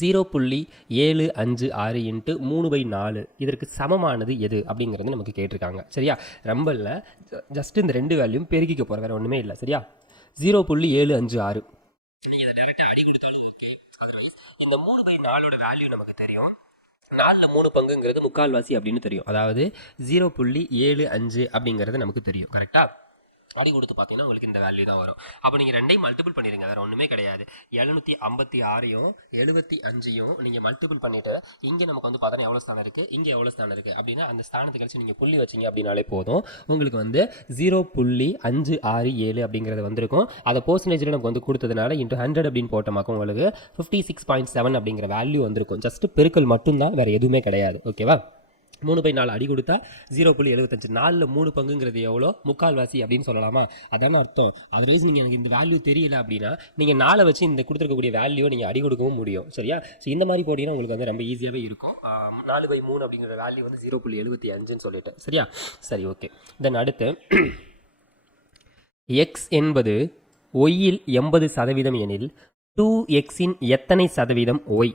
0.756 into 3/4 இதற்கு சமமானது எது அப்படிங்கிறது நமக்கு கேட்டிருக்காங்க. சரியா, ரொம்ப இல்லை, ஜஸ்ட் இந்த ரெண்டு வேல்யூம் பெருக்கிக்க போகிற வேறு ஒன்றுமே இல்லை. சரியா, 0.756 நீங்கள் இதை டேரெக்டாக அடி கொடுத்தாலும் ஓகே. இந்த 3/4 வேல்யூ நமக்கு தெரியும். 4ல் 3 பங்குங்கிறது முக்கால்வாசி அப்படின்னு தெரியும். அதாவது 0.75 அப்படிங்கிறது நமக்கு தெரியும். கரெக்டாக அடி கொடுத்து பார்த்தீங்கன்னா உங்களுக்கு இந்த வேல்யூ தான் வரும். அப்போ நீங்கள் ரெண்டையும் மல்டிபிள் பண்ணிடுங்க, வேறு ஒன்றுமே கிடையாது. 756ஐயும் 75ஐயும் நீங்கள் மல்டிபிள் பண்ணிவிட்டு இங்கே நமக்கு வந்து பார்த்தோன்னா எவ்வளோ ஸ்தானம் இருக்குது, இங்கே எவ்வளோ ஸ்தானம் இருக்குது அப்படின்னா அந்த ஸ்தானத்தை கழிச்சு நீங்கள் புள்ளி வச்சிங்க அப்படின்னாலே போதும். உங்களுக்கு வந்து 0.567 அப்படிங்கிறது வந்திருக்கும். அதை பர்சன்டேஜில் நமக்கு வந்து கொடுத்ததுனால இன்ட்டு 100 அப்படின்னு போட்டோமாக்கும் உங்களுக்கு 56.7 அப்படிங்கிற வேல்யூ வந்திருக்கும். ஜஸ்ட் பெருக்கல் மட்டும்தான், வேறு எதுவுமே கிடையாது. ஓகேவா, 3/4 அடி கொடுத்தா 0.75. 4ல் 3 பங்குங்கிறது எவ்வளோ, முக்கால்வாசி அப்படின்னு சொல்லலாமா? அதான அர்த்தம். அதர்வைஸ் நீங்கள் எனக்கு இந்த வேல்யூ தெரியல அப்படின்னா நீங்கள் 4 வச்சு இந்த கொடுத்துருக்கக்கூடிய வேல்யூவை நீங்கள் அடி கொடுக்கவும் முடியும். சரியா, ஸோ இந்த மாதிரி போட்டிங்கன்னா உங்களுக்கு வந்து ரொம்ப ஈஸியாகவே இருக்கும். 4/3 அப்படிங்கிற வேல்யூ வந்து 0.75ன்னு சொல்லிட்டு. சரியா, சரி, ஓகே. தென் அடுத்து எக்ஸ் என்பது ஒய்யில் 80% எனில் 2xஇன் எத்தனை சதவீதம் ஒய்?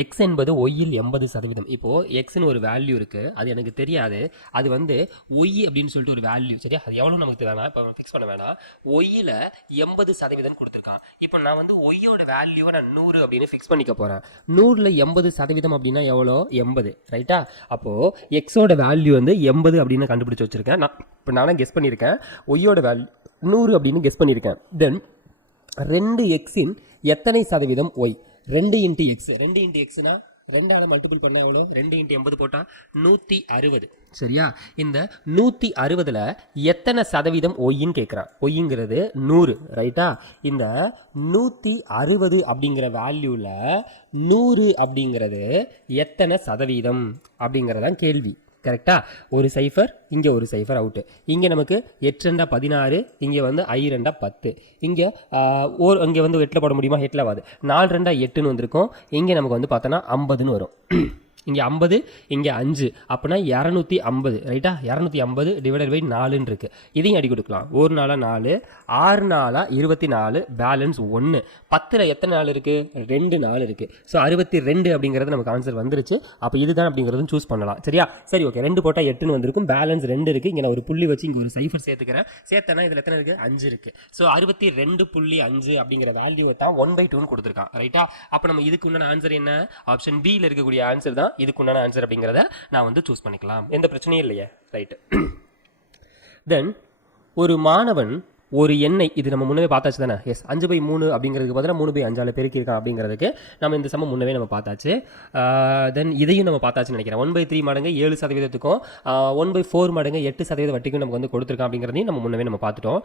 எக்ஸ் என்பது ஒய்யில் 80%. இப்போது எக்ஸ்ன்னு ஒரு வேல்யூ இருக்குது, அது எனக்கு தெரியாது. அது வந்து ஒய் அப்படின்னு சொல்லிட்டு ஒரு வேல்யூ. சரியா, அது எவ்வளோ நமக்கு வேணாம், இப்போ ஃபிக்ஸ் பண்ண வேணாம். ஒய்யில் 80% கொடுத்துருக்கான். இப்போ நான் வந்து ஒய்யோட வேல்யூவை நான் 100 அப்படின்னு ஃபிக்ஸ் பண்ணிக்க போகிறேன். 100ல் 80% அப்படின்னா எவ்வளோ, 80. ரைட்டா, அப்போது எக்ஸோட வேல்யூ வந்து 80 அப்படின்னு கண்டுபிடிச்சி வச்சுருக்கேன். நான் இப்போ நானும் கெஸ் பண்ணியிருக்கேன். ஒய்யோட வேல்யூ 100 அப்படின்னு கெஸ் பண்ணியிருக்கேன். தென் 2xஇன் எத்தனை சதவீதம் ஒய்? 2 into X. 2 இன்ட்டு எக்ஸ்னா 2ஆல் மல்டிபிள் பண்ணால் எவ்வளோ, 2 இன்ட்டு 80 போட்டால் 160. சரியா, இந்த 160ல் எத்தனை சதவீதம் ஒய்ன்னு கேட்குறான். ஒய்ங்கிறது 100. ரைட்டா, இந்த 160 அப்படிங்கிற வேல்யூவில் 100 அப்படிங்கிறது எத்தனை சதவீதம் அப்படிங்கிறதான் கேள்வி. கரெக்டா, ஒரு சைஃபர் இங்கே, ஒரு சைஃபர் அவுட்டு. இங்கே நமக்கு 8 16, இங்கே வந்து 2 10. இங்கே இங்கே வந்து 8ல் போட முடியுமா, 8ல் ஆகாது. 4 2 8ன்னு வந்திருக்கும். இங்கே நமக்கு வந்து பார்த்தோன்னா 50ன்னு வரும். இங்கே 50, இங்கே 5, அப்படின்னா 250. ரைட்டா, 250 டிவைடட் பை 4ன்னு இருக்குது. இதையும் அடி கொடுக்கலாம். 1 4 4, 6 4 24, பேலன்ஸ் 1. 10ல் எத்தனை நாள் இருக்குது, 2 நாள் இருக்குது. ஸோ 62 அப்படிங்கிறது நமக்கு ஆன்சர் வந்துருச்சு. அப்போ இதுதான் அப்படிங்கிறதும் சூஸ் பண்ணலாம். சரியா, சரி, ஓகே. 2 போட்டால் 8ன்னு வந்திருக்கும். பேலன்ஸ் 2 இருக்குது. இங்கே நான் ஒரு புள்ளி வச்சு இங்கே ஒரு சைஃபர் சேர்த்துக்கிறேன். சேர்த்தேன்னா இதில் எத்தனை இருக்குது, 5 இருக்குது. ஸோ 62.5 அப்படிங்கிற வேல்யூவை தான் 1/2ன்னு கொடுத்துருக்கான். ரைட்டா, அப்போ நம்ம இதுக்கு உண்டான ஆன்சர் என்ன, ஆப்ஷன் பியில் இருக்கக்கூடிய ஆன்சர் தான் இதுக்கு உண்டான ஆன்சர் அப்படிங்கிறத நான் வந்து சூஸ் பண்ணிக்கலாம். எந்த பிரச்சனையும் இல்லையே. ரைட்டு. தென் ஒரு மாணவன் ஒரு எண்ணை, இது நம்ம முன்னவே பார்த்தாச்சு தானே. எஸ், 5/3 அப்படிங்கிறதுக்கு பதிலாக 3/5 பெருக்கியிருக்கான் அப்படிங்கிறதுக்கு நம்ம இந்த சமம் முன்னவே நம்ம பார்த்தாச்சு. தென் இதையும் நம்ம பார்த்தாச்சுன்னு நினைக்கிறேன். 1/3 மடங்கு 7%க்கும் 1/4 மடங்கு 8% வட்டிக்கும் நமக்கு வந்து கொடுத்துருக்கான் அப்படிங்கிறதையும் நம்ம முன்னவே நம்ம பார்த்துட்டோம்.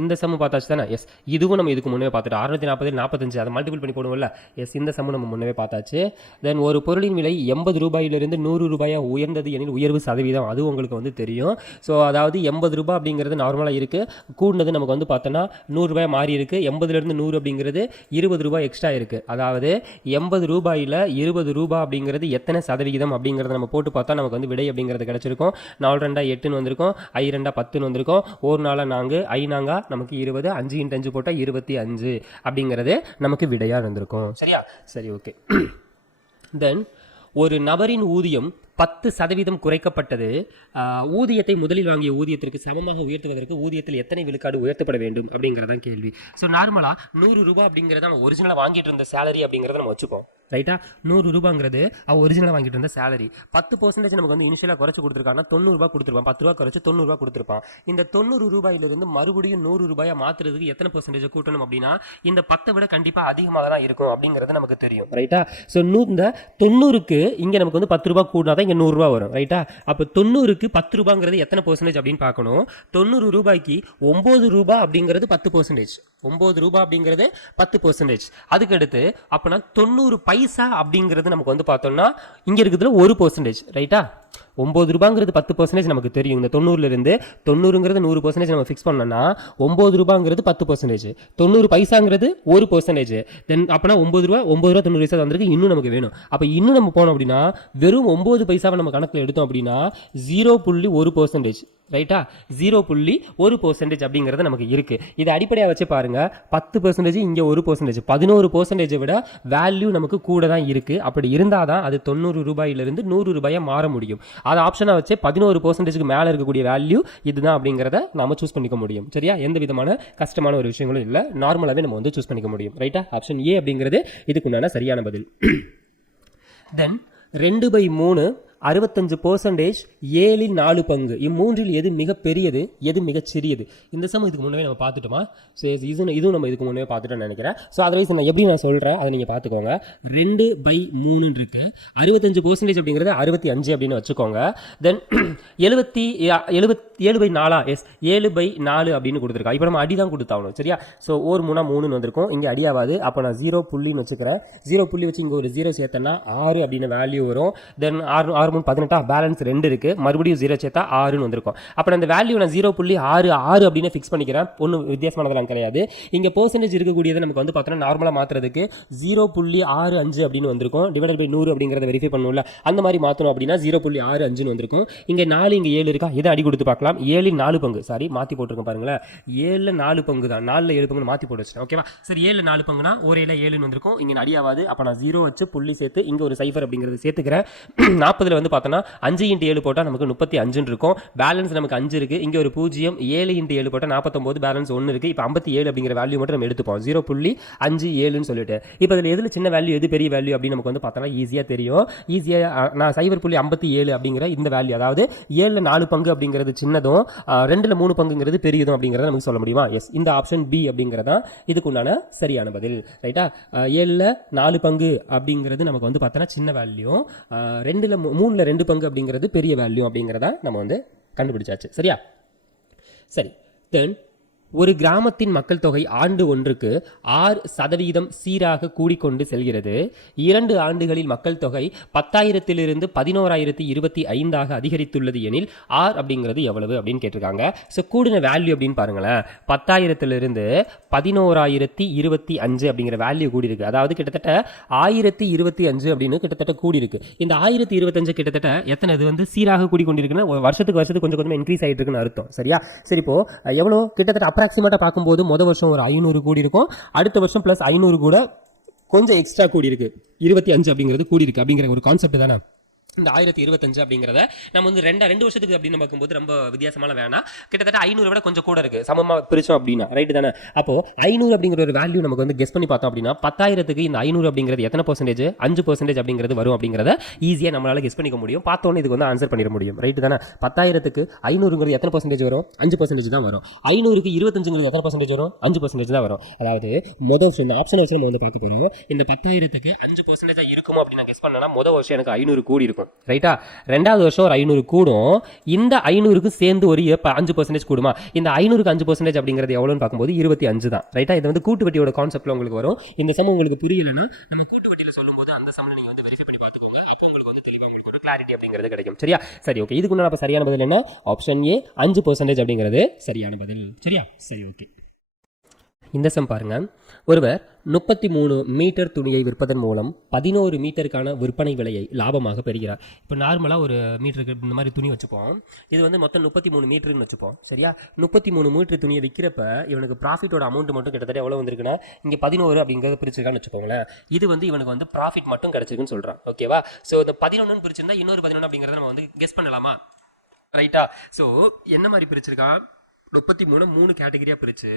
இந்த சமம் பார்த்தாச்சு தானே. எஸ், இதுவும் நம்ம இதுக்கு முன்னவே பார்த்துட்டோம். 640 45 அதை மல்டிபிள் பண்ணி போடுவோம்ல. எஸ், இந்த சமம் நம்ம முன்னவே பார்த்தாச்சு. தென் ஒரு பொருளின் விலை 80 ரூபாயிலிருந்து 100 ரூபாயாக உயர்ந்தது எனில் உயர்வு சதவீதம், அது உங்களுக்கு வந்து தெரியும். ஸோ அதாவது 80 ரூபாய் அப்படிங்கிறது நார்மலாக இருக்குது. கூடுனது நமக்கு வந்து பார்த்தோன்னா 100 ரூபாய் மாறி இருக்கு. 80லேருந்து 100 அப்படிங்கிறது 20 ரூபாய் எக்ஸ்ட்ரா இருக்கு. அதாவது 80 ரூபாயில் 20 ரூபாய் அப்படிங்கிறது எத்தனை சதவிகிதம் அப்படிங்கிறத நம்ம போட்டு பார்த்தா நமக்கு வந்து விடை அப்படிங்கிறது கிடைச்சிருக்கும். 4 2 8ன்னு வந்திருக்கும், 5 2 10ன்னு வந்திருக்கும், 1 4 4, 5 4 நமக்கு 20, 5 × 5 போட்டால் 25 அப்படிங்கிறது நமக்கு விடையாக இருந்திருக்கும். சரியா, சரி, ஓகே. தென் ஒரு நபரின் ஊதியம் 10% குறைக்கப்பட்டது. ஊதியத்தை முதலில் வாங்கிய ஊதியத்திற்கு சமமாக உயர்த்துவதற்கு ஊதியத்தில் எத்தனை விழுக்காடு உயர்த்தப்பட வேண்டும் அப்படிங்கிறதான் கேள்வி. ஸோ நார்மலாக 100 ரூபாய் அப்படிங்கிறத அவன் ஒரிஜினலாக வாங்கிட்டு இருந்த சேலரி அப்படிங்கிறத நம்ம வச்சுப்போம். ரைட்டா, 100 ரூபாங்கிறது அவன் ஒரிஜினலாக வாங்கிட்டு இருந்த சேலரி. 10% நமக்கு வந்து இனிஷியலாக குறைச்சி கொடுத்துருக்காங்கன்னா 90 ரூபாய் கொடுத்துருப்பான். 10 ரூபா குறைச்சி 90 ரூபா கொடுத்துருப்பான். இந்த 90 ரூபாயிலிருந்து மறுபடியும் 100 ரூபாயை மாற்றுறதுக்கு எத்தனை % கூட்டணும் அப்படின்னா இந்த 10 விட கண்டிப்பாக அதிகமாக தான் இருக்கும் அப்படிங்கிறது நமக்கு தெரியும். ரைட்டா, ஸோ இந்த 90க்கு இங்கே நமக்கு வந்து 10 ரூபா கூடனா இங்கே 100 ரூபா வரும். ரைட்டா, அப்போ 90க்கு 10 ரூபாங்கிறது எத்தனை % அப்படின்னு பார்க்கணும். 90 ரூபாய்க்கு 9 ரூபாய் அப்படிங்கிறது 10%. 9 ரூபாய் அப்படிங்கிறது 10%. அதுக்கு அடுத்து அப்போனா 90 பைசா அப்படிங்கிறது நமக்கு வந்து பார்த்தோம்னா இங்கே இருக்கிறதுல 1%. ரைட்டா, 9 ரூபாங்கிறது 10% நமக்கு தெரியும். இந்த 90லேருந்து 90ங்கிறது 100% நம்ம ஃபிக்ஸ் பண்ணோம்னா 9 ரூபாங்கிறது 10%, 90 பைசாங்கிறது 1%. தென் அப்போனா 9 ரூபா 90 பைசா வந்திருக்கு. இன்னும் நமக்கு வேணும். அப்போ இன்னும் நம்ம போனோம் அப்படின்னா வெறும் 9 பைசாவை நம்ம கணக்கில் எடுத்தோம் அப்படின்னா 0.1%. ரைட்டா, 0.1% அப்படிங்கிறது நமக்கு இருக்குது. இதை அடிப்படையாக வச்சு பாருங்கள். பாருங்கள் 10% இங்கே 1%, 11% விட வேல்யூ நமக்கு கூட தான் இருக்குது. அப்படி இருந்தால் தான் அது 90 ரூபாயிலிருந்து 100 ரூபாயாக மாற முடியும். அதை ஆப்ஷனாக வச்சு 11%க்கு மேலே இருக்கக்கூடிய வேல்யூ இதுதான் அப்படிங்கிறத நம்ம சூஸ் பண்ணிக்க முடியும். சரியா? எந்த விதமான கஷ்டமான ஒரு விஷயங்களும் இல்லை, நார்மலாகவே நம்ம வந்து சூஸ் பண்ணிக்க முடியும். ரைட்டா? ஆப்ஷன் ஏ அப்படிங்கிறது இதுக்குண்டான சரியான பதில். தென் 2/3 65%, 7/4 இம்மூன்றில் எது மிக பெரியது, எது மிகச் சிறியது? இந்த சம் இதுக்கு முன்னே நம்ம பார்த்துட்டோமா? சரி, இதுவும் நம்ம இதுக்கு முன்னே பார்த்துட்டோம்னு நினைக்கிறேன். ஸோ அதர்வைஸ் நான் எப்படி நான் சொல்கிறேன் அதை நீங்கள் பார்த்துக்கோங்க. 2/3 இருக்கு, 65% அப்படிங்கிறது 65 அப்படின்னு வச்சுக்கோங்க. தென் 7/4 எஸ் 7/4 அப்படின்னு கொடுத்துருக்கா. இப்போ நம்ம அடி தான் கொடுத்தாகணும். சரியா? ஸோ 1 3 3 வந்திருக்கும், இங்கே அடியாவாது. அப்போ நான் 0 புள்ளின்னு வச்சுக்கிறேன். 0 புள்ளி வச்சு இங்கே ஒரு 0 சேர்த்தேன்னா 6 அப்படின்னு வேல்யூ வரும். தென் 6 18 பேலன்ஸ் 2 இருக்கு, மறுபடியும் 0 சேர்த்தா 6ன்னு வந்திருக்கும். அப்போ அந்த வேல்யூ நான் 0.66 அப்படின்னு ஃபிக்ஸ் பண்ணிக்கிறேன். ஒன்றும் வித்தியாசமானதெல்லாம் கிடையாது. இங்கே பெர்சன்டேஜ் இருக்கக்கூடியதை நமக்கு வந்து பார்த்தோன்னா நார்மலாக மாற்றுறதுக்கு 0.65 அப்படின்னு வந்திருக்கும். டிவைடட் பை 100 அப்படிங்கிறத வெரிஃபை பண்ணுவோம்ல, அந்த மாதிரி மாற்றணும் அப்படின்னா 0.65 வந்திருக்கும். இங்கே 4 இங்கே 7 இருக்கா, இதை அடி கொடுத்து பார்க்கலாம். 7/4 சாரி மாற்றி போட்டிருக்கோம் பாருங்களேன். 7/4 தான், 4/7 மாற்றி போட்டு வச்சிட்டேன். ஓகேவா? சரி, 7/4 ஒரேல 7ன்னு வந்திருக்கும். இங்கே அடியாவாது. அப்போ நான் 0 வச்சு புள்ளி சேர்த்து இங்கே ஒரு சைஃபர் அப்படிங்கிறது சேர்த்துக்கிறேன். 40 வந்து பார்த்தோன்னா 5 × 7 போட்டால் நமக்கு 35 இருக்கும். பேலன்ஸ் நமக்கு 5 இருக்குது. இங்கே ஒரு 0, 7 × 7 போட்டால் 49, பேலன்ஸ் 1 இருக்குது. இப்போ 57 அப்படிங்கிற வேல்யூ மட்டும் நம்ம எடுத்துப்போம். 0.57ன்னு சொல்லிட்டு. இப்போ இதில் எதில் சின்ன வேல்யூ எது பெரிய வேல்யூ அப்படின்னு நமக்கு வந்து பார்த்தோன்னா ஈஸியாக தெரியும். ஈஸியாக நான் 0.57 அப்படிங்கிற இந்த வேல்யூ, அதாவது 7/4 அப்படிங்கிறது சின்னதும் 2/3 பெரியதும் அப்படிங்கிறத நமக்கு சொல்ல முடியுமா? எஸ், இந்த ஆப்ஷன் பி அப்படிங்கிறதா இதுக்குண்டான சரியான பதில். ரைட்டா? 7/4 அப்படிங்கிறது நமக்கு வந்து பார்த்தோன்னா சின்ன வேல்யூ, 3/2 அப்படிங்கிறது பெரிய வேல்யூ அப்படிங்கிறத நம்ம வந்து கண்டுபிடிச்சாச்சு. சரியா? சரி, தென் ஒரு கிராமத்தின் மக்கள் தொகை ஆண்டு ஒன்றுக்கு 6% சீராக கூடிக்கொண்டு செல்கிறது. 2 ஆண்டுகளில் மக்கள் தொகை 10,000 11,025 அதிகரித்துள்ளது எனில் ஆர் அப்படிங்கிறது எவ்வளவு அப்படின்னு கேட்டிருக்காங்க. ஸோ கூடின வேல்யூ அப்படின்னு பாருங்களேன், 10,000 11,025 அப்படிங்கிற வேல்யூ கூடி இருக்கு. அதாவது கிட்டத்தட்ட 1025 அப்படின்னு கிட்டத்தட்ட கூடி இருக்கு. இந்த 1025 கிட்டத்தட்ட எத்தனை இது வந்து சீராக கூடிக்கொண்டிருக்குன்னா வருஷத்துக்கு கொஞ்சம் கொஞ்சம் இன்க்ரீஸ் ஆகிட்டு இருக்குன்னு அர்த்தம். சரியா? சரி, இப்போ எவ்வளோ கிட்டத்தட்ட அப்ராக்சிமேட்டாக பார்க்கும்போது முதல் வருஷம் ஒரு 500 கூடி இருக்கும், அடுத்த வருஷம் ப்ளஸ் 500 கூட கொஞ்சம் எக்ஸ்ட்ரா கூடி இருக்கு, 25 அப்படிங்கிறது கூடி இருக்கு அப்படிங்கிற ஒரு கான்செப்ட் தானே இந்த 1025 அப்படிங்கிறத நம்ம வந்து ரெண்டு வருஷத்துக்கு அப்படின்னு பார்க்கும்போது ரொம்ப வித்தியாசமான வேணாம். கிட்டத்தட்ட 500 விட கொஞ்சம் கூட இருக்கு, சமமாக பிரிச்சோம் அப்படின்னா. ரைட்டு தானே? அப்போ 500 அப்படிங்கிற ஒரு வேல்யூ நமக்கு வந்து கெஸ் பண்ணி பார்த்தோம் அப்படின்னா 10,000க்கு இந்த 500 அப்படிங்கிறது எத்தனை பர்சன்டேஜ்? 5% அப்படிங்கிறது வரும் அப்படிங்கிறத ஈஸியாக நம்மளால கெஸ் பண்ணிக்க முடியும். பார்த்தோன்னே இதுக்கு வந்து ஆன்சர் பண்ணிட முடியும். ரைட்டு தானே? 10,000க்கு 500ங்கிறது எத்தனை பர்சன்டேஜ் வரும்? 5% தான் வரும். 500க்கு 25ங்கிறது எத்தனை பர்சன்டேஜ் வரும்? 5% தான் வரும். அதாவது முதல் வருஷம் இந்த ஆப்ஷன் வச்சு நம்ம வந்து பார்க்க போகிறோம். இந்த 10,000க்கு 5% இருக்குமோ அப்படின்னு நான் கெஸ் பண்ணனா முதல் வருஷம் எனக்கு 500 கூடி இருக்கும். ரைட்டா? ரெண்டாவது வருஷம் ஒரு 500 கூடும். இந்த 500க்கு சேர்ந்து ஒரு 5% கூடுமா? இந்த 500க்கு 5% அப்படிங்கிறது எவ்வளோன்னு பார்க்கும்போது 25 தான். ரைட்டா? இது வந்து கூட்டு வட்டியோட கான்செப்ட்ல உங்களுக்கு வரும். இந்த சம் உங்களுக்கு புரியலைன்னா நம்ம கூட்டு வட்டியில் சொல்லும்போது அந்த சம்ல நீங்க வந்து வெரிஃபை பண்ணி பார்த்துக்கோங்க. அப்போ உங்களுக்கு வந்து தெளிவாக உங்களுக்கு ஒரு கிளாரிட்டி அப்படிங்கிறது கிடைக்கும். சரியா? சரி, ஓகே. இதுக்கு அப்போ சரியான பதில் என்ன? ஆப்ஷன் ஏ 5% அப்படிங்கிறது சரியான பதில். சரியா? சரி, ஓகே. இந்த சம் பாருங்க. ஒருவர் 33 மீட்டர் துணியை விற்பதன் மூலம் 11 மீட்டருக்கான விற்பனை விலையை லாபமாக பெறுகிறார். இப்போ நார்மலாக ஒரு மீட்டருக்கு இந்த மாதிரி துணி வச்சுப்போம். இது வந்து மொத்தம் 33 மீட்டருன்னு வச்சுப்போம். சரியா? 33 மீட்டர் துணியை விற்கிறப்ப இவனுக்கு ப்ராஃபிட்டோட அமௌண்ட் மட்டும் கிட்டத்தட்ட எவ்வளோ வந்திருக்குன்னா இங்கே 11 அப்படிங்கிறத பிரிச்சிருக்கான்னு வச்சுக்கோங்களேன். இது வந்து இவனுக்கு வந்து ப்ராஃபிட் மட்டும் கிடைச்சிருக்குன்னு சொல்கிறான். ஓகேவா? ஸோ இந்த 11 பிரிச்சிருந்தா இன்னொரு 11 அப்படிங்கிறத நம்ம வந்து கெஸ் பண்ணலாமா? ரைட்டா? ஸோ என்ன மாதிரி பிரிச்சிருக்கான்? 33 3 கேட்டகரியாக பிரித்து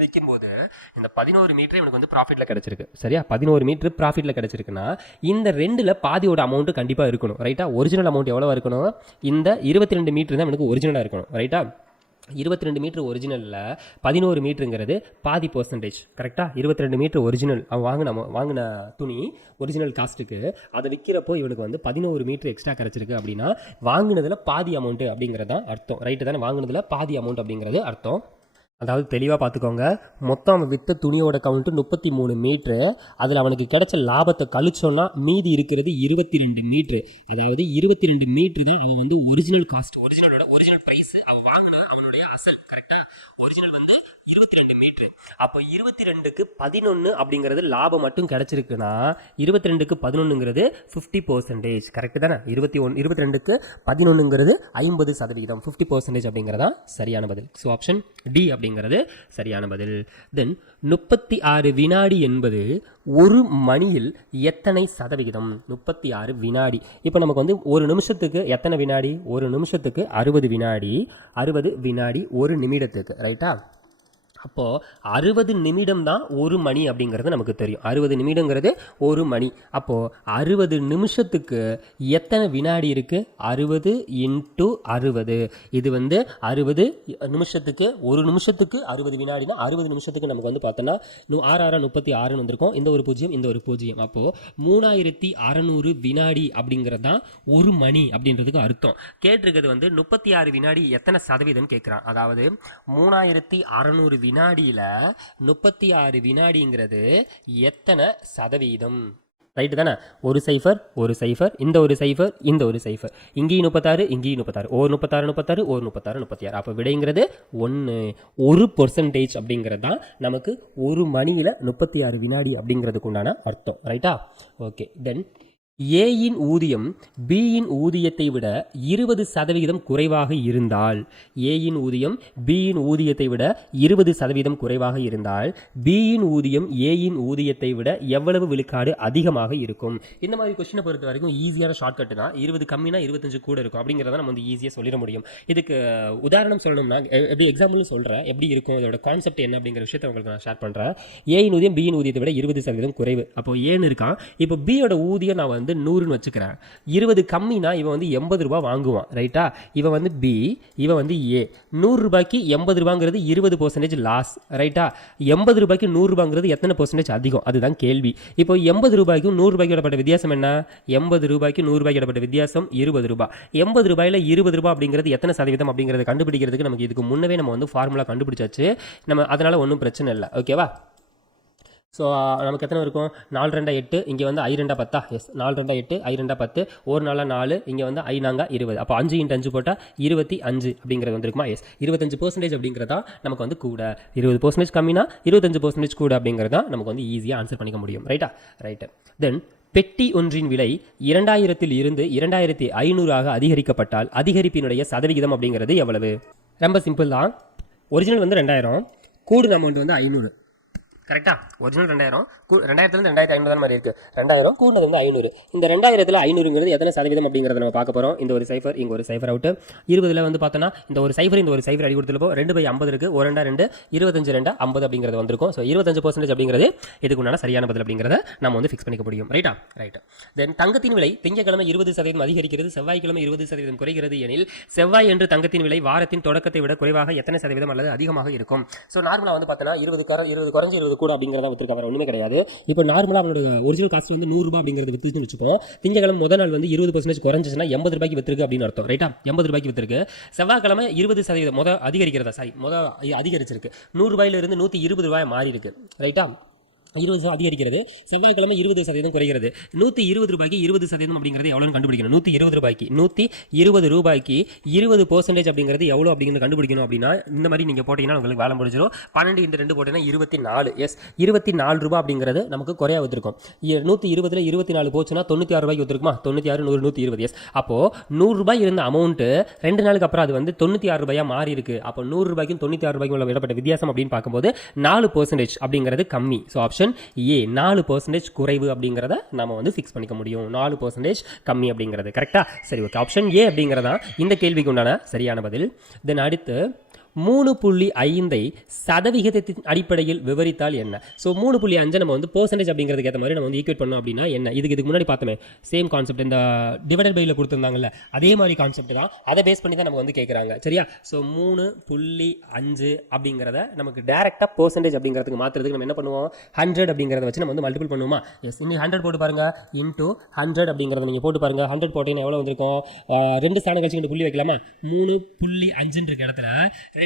விற்கும்போது இந்த 11 மீட்டர் இவனுக்கு வந்து ப்ராஃபிட்டில் கிடச்சிருக்கு. சரியா? 11 மீட்டர் ப்ராஃபிட்டில் கிடச்சிருக்குன்னா இந்த ரெண்டில் பாதியோட அமௌண்ட்டு கண்டிப்பாக இருக்கணும். ரைட்டா? ஒரிஜினல் அமௌண்ட் எவ்வளோ இருக்கணும்? இந்த 22 மீட்டர் தான் இவனுக்கு ஒரிஜினலாக இருக்கணும். ரைட்டா? 22 மீட்டர் ஒரிஜினலில் 11 மீட்டருங்கிறது பாதி பர்சன்டேஜ். கரெக்டாக? 22 மீட்டர் ஒரிஜினல் அவன் வாங்கின துணி ஒரிஜினல் காஸ்ட்டுக்கு அதை விற்கிறப்போ இவனுக்கு வந்து 11 மீட்டர் எக்ஸ்ட்ரா கிடச்சிருக்கு அப்படின்னா வாங்கினதில் பாதி அமௌண்ட்டு அப்படிங்கிறது தான் அர்த்தம். ரைட்டு தானே? வாங்கினதில் பாதி அமௌண்ட் அப்படிங்கிறது அர்த்தம். அதாவது தெளிவாக பார்த்துக்கோங்க. மொத்தம் அவன் விற்ற துணியோட கவுண்ட்டு 33 மீட்ரு. அதில் அவனுக்கு கிடைச்ச லாபத்தை கழிச்சோன்னா மீதி இருக்கிறது 22 மீட்ரு. அதாவது 22 மீட்ரு தான் அவன் வந்து ஒரிஜினல் காஸ்ட், ஒரிஜினல் ப்ரைஸ் அவன் வாங்கின அவனுடைய அசல். கரெக்டாக? ஒரிஜினல் வந்து 22 மீட்ரு. அப்போ 22க்கு 11 அப்படிங்கிறது லாபம் மட்டும் கிடைச்சிருக்குன்னா 22க்கு 11ங்கிறது 50%. கரெக்ட் தானே? 22க்கு 11ங்கிறது 50%, 50% அப்படிங்கிறதா சரியான பதில். ஸோ ஆப்ஷன் டி அப்படிங்கிறது சரியான பதில். தென் 36 வினாடி என்பது ஒரு மணியில் எத்தனை சதவிகிதம்? 36 வினாடி. இப்போ நமக்கு வந்து ஒரு நிமிஷத்துக்கு எத்தனை வினாடி? ஒரு நிமிஷத்துக்கு 60 வினாடி. 60 வினாடி ஒரு நிமிடத்துக்கு, ரைட்டா? அப்போது 60 நிமிடம் தான் ஒரு மணி அப்படிங்கிறது நமக்கு தெரியும். 60 நிமிடங்கிறது ஒரு மணி. அப்போது 60 நிமிஷத்துக்கு எத்தனை வினாடி இருக்குது? 60 × 60. இது வந்து 60 நிமிஷத்துக்கு, ஒரு நிமிஷத்துக்கு 60 வினாடினா 60 நிமிஷத்துக்கு நமக்கு வந்து பார்த்தோன்னா 6 வந்திருக்கும். இந்த ஒரு 0, இந்த ஒரு 0. அப்போது 3600 வினாடி அப்படிங்கிறது தான் ஒரு மணி அப்படின்றதுக்கு அர்த்தம். கேட்டிருக்கிறது வந்து 36 வினாடி எத்தனை சதவீதம் கேட்குறான். அதாவது 3600 வினாடியில் 36 வினாடிங்கிறது எத்தனை சதவீதம்? ரைட்டு தானே? ஒரு சைஃபர், ஒரு சைஃபர், இந்த ஒரு சைஃபர், இந்த ஒரு சைஃபர், இங்கேயும் 36, இங்கேயும் 36, ஒரு 36, ஒரு 36. அப்போ விடைங்கிறது 1. 1% அப்படிங்கிறது தான் நமக்கு ஒரு மணியில் 36 வினாடி அப்படிங்கிறதுக்கு உண்டான அர்த்தம். ரைட்டா? ஓகே. தென் ஏயின் ஊதியம் பியின் ஊதியத்தை விட 20% குறைவாக இருந்தால், ஏயின் ஊதியம் பியின் ஊதியத்தை விட 20% குறைவாக இருந்தால் பியின் ஊதியம் ஏயின் ஊதியத்தை விட எவ்வளவு விழுக்காடு அதிகமாக இருக்கும்? இந்த மாதிரி கொஸ்டினை பொறுத்த வரைக்கும் ஈஸியான ஷார்ட்கட் தான். 20 கம்மினா 25 கூட இருக்கும் அப்படிங்கிறத நம்ம வந்து ஈஸியாக சொல்லிட முடியும். இதுக்கு உதாரணம் சொல்லணும்னா எப்படி எக்ஸாம்பிள் சொல்கிறேன், எப்படி இருக்கும், இதோட கான்செப்ட் என்ன அப்படிங்கிற விஷயத்தை உங்களுக்கு நான் ஷேர் பண்ணுறேன். ஏயின் ஊதியம் பியின் ஊதியத்தை விட 20% குறைவு. அப்போ ஏன்னு இருக்கான். இப்போ பியோட ஊதியம் நான் வந்து 100ன்னு வச்சுக்கிறேன். 20 கம்மினா இவன் வந்து 80 ரூபா வாங்குவான், ரைட்டா? இவன் வந்து பி, இவன் வந்து ஏ. 100 ரூபாய்க்கு 80 ரூபாங்கிறது 20% லாஸ், ரைட்டா? 80 ரூபாய்க்கு 100 ரூபாங்கிறது எத்தனை % அதிகம்? அதுதான் கேள்வி. இப்போ 80 ரூபாய்க்கும் 100 ரூபாய்க்கு இடப்பட்ட வித்தியாசம் என்ன? 80 ரூபாய்க்கு 100 ரூபாய்க்கு இடப்பட்ட வித்தியாசம் 20 ரூபாய். 80 ரூபாயில் 20 ரூபாய் அப்படிங்கிறது எத்தனை சதவீதம் அப்படிங்கிறத கண்டுபிடிக்கிறதுக்கு நமக்கு இதுக்கு முன்னவே நம்ம வந்து ஃபார்முலா கண்டுபிடிச்சாச்சு. நம்ம அதனால் ஒன்றும் பிரச்சனை இல்லை. ஓகேவா? ஸோ நமக்கு எத்தனை இருக்கும்? 4 2 8, இங்கே வந்து I 2 10. எஸ், 4 2 8, I 2 10, 1 4 4, இங்கே வந்து I 4 20. அப்போ 5 × 5 போட்டால் 25 அப்படிங்கிறது வந்துருக்குமா? எஸ், 25% அப்படிங்கிறதா நமக்கு வந்து கூட. 20% கம்மினா 25% கூட அப்படிங்கிறதா நமக்கு வந்து ஈஸியாக ஆன்சர் பண்ணிக்க முடியும். ரைட்டா? ரைட்டு. தென் பெட்டி ஒன்றின் விலை 2000 இருந்து 2500 அதிகரிக்கப்பட்டால் அதிகரிப்பினுடைய சதவிகிதம் அப்படிங்கிறது எவ்வளவு? ரொம்ப சிம்பிள் தான். ஒரிஜினல் வந்து 2000, கூடுன அமௌண்ட் வந்து 500. கரெக்டா? ஒரிஜினல் 2000, 2000லேருந்து 2500 தான் மாதிரி இருக்குது. 2000 கூடுனது வந்து 500. இந்த 2000ல் 500ங்கிறது எத்தனை சதவீதம் அப்படிங்கிறத நம்ம பார்க்க போகிறோம். இந்த ஒரு சைஃபர், இங்கே ஒரு சைஃபர் அவுட்டு. 20ல் வந்து பார்த்தோன்னா இந்த ஒரு சைஃபர், இந்த ஒரு சைஃபர் அடி கொடுத்துருப்போம். 2/50 இருக்குது. 1 2 2, 25 2 50 அப்படிங்கிறது வந்திருக்கும். ஸோ 25% அப்படிங்கிறது இதுக்கு உண்டான சரியான பதில் அப்படிங்கிறத நம்ம வந்து ஃபிக்ஸ் பண்ணிக்க முடியும். ரைட்டா? ரைட்டு. தென் தங்கத்தின் விலை திங்கட்கிழமை 20% அதிகரிக்கிறது, செவ்வாய்க்கிழமை 20% குறைகிறது எனில் செவ்வாய் என்று தங்கத்தின் விலை வாரத்தின் தொடக்கத்தை விட குறைவாக எத்தனை சதவீதம் அல்லது அதிகமாக இருக்கும்? ஸோ நார்மலாக வந்து பார்த்தோன்னா 20 குறைஞ்சி 20 கூட அப்படிங்கிறத விற்றுருக்க வேறு ஒன்றுமே கிடையாது. இப்போ நார்மலாக அவனோட ஒரிஜினல் காஸ்ட் வந்து 100 ரூபாய் அப்படிங்கிறது விற்றுச்சுன்னு வச்சுப்போம். திங்கக்கிழமை முதல் நாள் வந்து 20% குறைஞ்சிச்சுன்னா 80 ரூபாய்க்கு விற்றுருக்கு அப்படின்னு அர்த்தம். ரைட்டா? 80 ரூபாய்க்கு விற்றுருக்கு. செவ்வாய்க்கிழமை 20% அதிகரிக்கிறதா? அதிகரிச்சிருக்கு. 100 ரூபாயிலிருந்து 120 ரூபாய் மாறி இருக்கு. ரைட்டா? 20 அதிகரிக்கிறது. செவ்வாய்க்கிழமை 20% குறைகிறது. 120 ரூபாய்க்கு 20% அப்படிங்கிறது எவ்வளோன்னு கண்டுபிடிக்கணும். 120 ரூபாய்க்கு 20% அப்படிங்கிறது எவ்வளோ அப்படிங்கிறது கண்டுபிடிக்கணும். அப்படின்னா இந்த மாதிரி நீங்கள் போட்டிங்கன்னா உங்களுக்கு வேலை முடிஞ்சிடும். 12 × 2 போட்டிங்கன்னா 24. எஸ், 24 ரூபாய் அப்படிங்கிறது நமக்கு குறையா விற்றுருக்கும். 120ல் 24 போச்சுன்னா 96 ரூபாய்க்கு விற்றுருக்குமா? 96, 100, 120. எஸ், அப்போது 100 ரூபாய் இருந்த அமௌண்ட்டு 2 நாளுக்கு அப்புறம் அது வந்து 96 ரூபாயாக மாறி இருக்கு. அப்போ 100 ரூபாய்க்கும் 96 ரூபாய்க்கும் உள்ள விடப்பட்ட வித்தியாசம் அப்படின்னு பார்க்கும்போது 4% அப்படிங்கிறது கம்மி. ஸோ ஆப்ஷன் ஏ 4% குறைவு அப்படிங்கிறத நம்ம வந்து ஃபிக்ஸ் பண்ணிக்க முடியும். 4% கம்மி அப்படிங்கிறது. கரெக்டா? சரி, ஓகே. ஆப்ஷன் ஏ அப்படிங்கிறதா இந்த கேள்விக்கு உண்டான சரியான பதில். தென் அடுத்து 3.5 சதவிகிதத்தின் அடிப்படையில் விவரித்தால் என்ன? ஸோ 3.5 நம்ம வந்து பெர்சன்டேஜ் அப்படிங்கிறதுக்கு ஏற்ற மாதிரி நம்ம வந்து ஈக்குவேட் பண்ணோம் அப்படின்னா என்ன? இதுக்கு முன்னாடி பார்த்தோமே சேம் கான்செப்ட், இந்த டிவைடட் பையில் கொடுத்துருந்தாங்கல்ல, அதே மாதிரி கான்செப்ட் தான். அதை பேஸ் பண்ணி தான் நம்ம வந்து கேட்குறாங்க. சரியா? ஸோ 3.5 அப்படிங்கிறத நமக்கு டேரெக்டாக பெர்சன்டேஜ் அப்படிங்கிறதுக்கு மாற்றுறதுக்கு நம்ம என்ன பண்ணுவோம்? 100 அப்படிங்கிறத வச்சு நம்ம வந்து மல்டிபிள் பண்ணுவோமா? எஸ், இன்னும் 100 போட்டு பாருங்க. இன்டூ 100 அப்படிங்கிறத நீங்கள் போட்டு பாருங்க. 100 போட்டீங்கன்னா எவ்வளோ வந்திருக்கும்? 2 ஸ்தானம் கழிச்சு 2 புள்ளி வைக்கலாமா? 3.5 இருக்க இடத்துல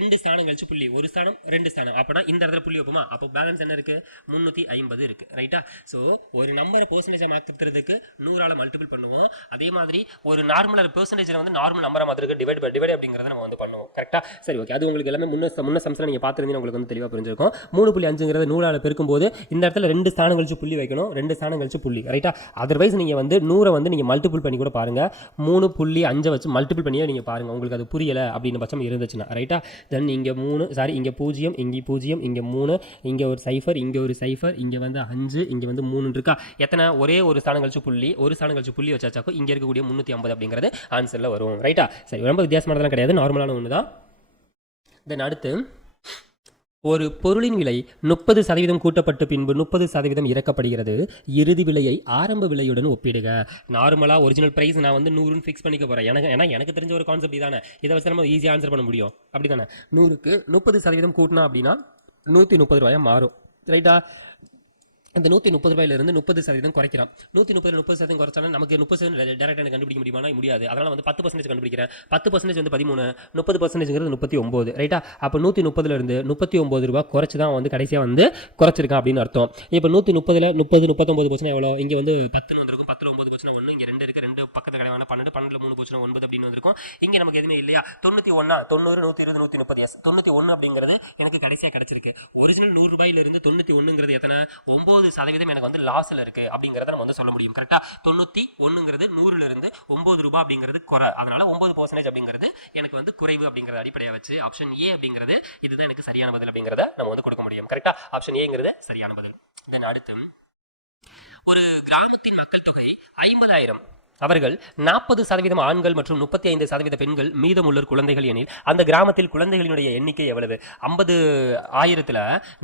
2 ஸ்தானம் கழிச்சு புள்ளி, ஒரு ஸ்தானம் 2 ஸ்தானம், அப்பனா இந்த இடத்துல புள்ளி வைப்போமா? அப்போ பேலன்ஸ் என்ன இருக்கு? 350 இருக்கு. ரைட்டா? ஸோ ஒரு நம்பரை பெர்சன்டேஜ் மாற்றுறதுக்கு 100ஆல மல்டிபிள் பண்ணுவோம். அதே மாதிரி ஒரு நார்மல் பெர்சன்டேஜ் வந்து நார்மல் நம்பரை மாற்றுறதுக்கு டிவைட் அப்படிங்கிறத நம்ம வந்து பண்ணுவோம். கரெக்டாக? சரி, ஓகே. அது உங்களுக்கு எல்லாமே முன்ன சம்ஸ்ல நீங்கள் பார்த்துருந்தீங்கன்னா உங்களுக்கு வந்து தெளிவாக புரிஞ்சிருக்கும். 3.5ங்கிறது 100ஆல பெருக்கும்போது இந்த இடத்துல 2 ஸ்தானம் கழிச்சு புள்ளி வைக்கணும், 2 ஸ்தானம் கழிச்சு புள்ளி. ரைட்டா? அதர்வைஸ் நீங்கள் வந்து 100 வந்து நீங்கள் மல்டிபிள் பண்ணி கூட பாருங்க. 3.5 வச்சு மல்டிபிள் பண்ணியே நீங்கள் பாருங்க, உங்களுக்கு அது புரியலை அப்படின்னு பட்சம் இருந்துச்சுன்னா. ரைட்டா? தென் இங்கே 3, சாரி இங்கே 0, இங்கே 0, இங்கே 3, இங்கே ஒரு சைஃபர், இங்கே ஒரு சைஃபர், இங்கே வந்து 5, இங்கே வந்து 3 இருக்கா? எத்தனை? ஒரே ஒரு ஸ்தானம் கழிச்சு புள்ளி, ஒரு ஸ்தானம் கழிச்சு புள்ளி வச்சாச்சாக்கோ இங்கே இருக்கக்கூடிய 350 அப்படிங்கிறது ஆன்சரில் வரும். ரைட்டா? சரி, ரொம்ப வித்தியாசமானதெல்லாம் கிடையாது, நார்மலான ஒன்று தான். தென் அடுத்து, ஒரு பொருளின் விலை 30% கூட்டப்பட்டு பின்பு 30% இறக்கப்படுகிறது. இறுதி விலையை ஆரம்ப விலையுடன் ஒப்பிடுக. நார்மலாக ஒரிஜினல் பிரைஸ் நான் வந்து 100ன்னு ஃபிக்ஸ் பண்ணிக்க போகிறேன். ஏன்னா எனக்கு தெரிஞ்ச ஒரு கான்செப்ட் இதானே, இதை வச்சு நம்ம ஈஸியாக ஆன்சர் பண்ண முடியும். அப்படி தானே? 100க்கு 30% கூட்டினா அப்படின்னா 130 ரூபாயாக மாறும். ரைட்டா? அந்த 130 ரூபாயிலிருந்து 30% குறைக்கிறான். 130 குறைச்சாலும் நமக்கு 30% டேரக்டாக கண்டுபிடிக்க முடியுமா? முடியாது. அதனால் வந்து 10% கண்டுபிடிக்கிறேன். 10% வந்து 13, 30%ங்கிறது 39. ரைட்டா? அப்போ 130லேருந்து 39 ரூபா குறைச்சி தான் வந்து கடைசியாக வந்து குறைச்சிருக்கான் அப்படின்னு அர்த்தம். இப்போ 130ல் 39 எவ்வளோ? இங்கே வந்து 10 வந்திருக்கும், 10ல் 9 போச்சுன்னா 1, இங்கே 2 இருக்குது, 2 பக்கத்தில் கிடையாது 12, 12ல் 3 போச்சுன்னா 9 அப்படின்னு வந்திருக்கும். இங்கே நமக்கு எதுவுமே இல்லையா? 91, 90, 120, 130. எஸ், 91 அப்படிங்கிறது எனக்கு கடைசியாக கிடைச்சிருக்கு. ஒரிஜினல் 100 ரூபாயிலிருந்து 91ங்கிறது எத்தனை? 9% எனக்கு வந்து லாஸ்ல இருக்கு அப்படிங்கறத நம்ம வந்து சொல்ல முடியும். கரெக்டா? 91ங்கிறது 100ல இருந்து 9 ரூபாய் அப்படிங்கிறது குறை, அதனால 9% அப்படிங்கிறது எனக்கு வந்து குறைவு அப்படிங்கறத அடிப்படையா வச்சு ஆப்ஷன் ஏ அப்படிங்கிறது இதுதான் எனக்கு சரியான பதில் அப்படிங்கறத நம்ம வந்து கொடுக்க முடியும். கரெக்டா? ஆப்ஷன் ஏங்கிறது சரியான பதில். தென் அடுத்து, ஒரு கிராமத்தின் மக்கள் தொகை 50,000. அவர்கள் 40% ஆண்கள் மற்றும் 35% பெண்கள் மீதமுள்ள குழந்தைகள் எனில் அந்த கிராமத்தில் குழந்தைகளினுடைய எண்ணிக்கை எவ்வளவு? 50,000ல்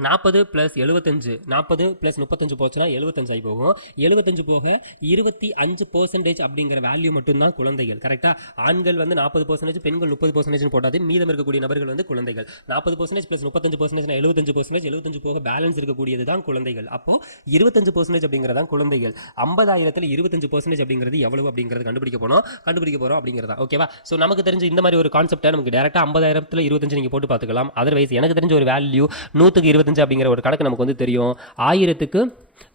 40 + 75, 40 + 35 போச்சுன்னா 75 ஆகி போகும். 75 போக 25% அப்படிங்கிற வேல்யூ மட்டும்தான் குழந்தைகள். கரெக்டா? ஆண்கள் வந்து 40%, பெண்கள் 30% போட்டாது மீதம் இருக்கக்கூடிய நபர்கள் வந்து குழந்தைகள். 40% + 35% 75%, 75 போக பேலன்ஸ் இருக்கக்கூடியது தான் குழந்தைகள். அப்போ 25% அப்படிங்கிறது தான் குழந்தைகள். 50,000ல் 25% அப்படிங்கிறது எவ்வளவு அப்படிங்கிறது கண்டுபிடிக்க போறோம் அப்படிங்கிறதா. ஓகேவா? ஸோ நமக்கு தெரிஞ்ச இந்த மாதிரி ஒரு கான்செப்டை நமக்கு டேரக்டா 50,000ல் 25 நீங்க போட்டு பார்த்துக்கலாம். அதர்வைஸ் எனக்கு தெரிஞ்ச ஒரு வேல்யூ 100க்கு 25 அப்படிங்கிற ஒரு கணக்கு நமக்கு வந்து தெரியும். 1000க்கு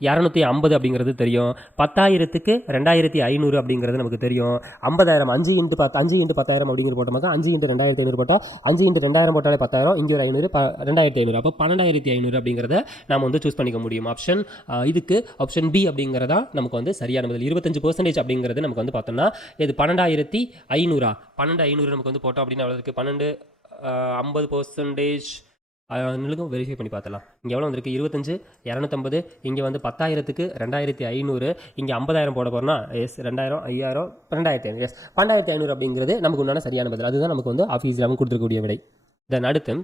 250 அப்படிங்கிறது தெரியும். 10,000க்கு 2,500 அப்படிங்கிறது நமக்கு தெரியும். 50,000 5 × 10,000 அப்படிங்கிற போட்டோம்னா 5 × 2,500 போட்டால் 5 × 2,000 போட்டாலே 10,000, இங்கே ஒரு 500, 2,500. அப்போ 12,500 அப்படிங்கிறத நம்ம வந்து சூஸ் பண்ணிக்க முடியும். இதுக்கு ஆப்ஷன் பி அப்படிங்கிறதா நமக்கு வந்து சரியான பதில். 25% அப்படிங்கிறது நமக்கு வந்து பார்த்தோம்னா இது 12,500. 12,500 நமக்கு வந்து போட்டோம் அப்படின்னா இருக்கு 12 50% வெரிஃபை பண்ணி பார்த்தலாம். இங்கே எவ்வளோ வந்திருக்கு? 25, 250. இங்கே வந்து 10,000க்கு 2,500. இங்கே 50,000 போட போகிறோம்னா எஸ் 2,000, 5,000, 2,500. எஸ் 12,500 அப்படிங்கிறது நமக்கு உண்டான சரியான பதில். அதுதான் நமக்கு வந்து ஆஃபீஸில் கொடுத்துருக்கக்கூடிய விடை. தென் அடுத்து,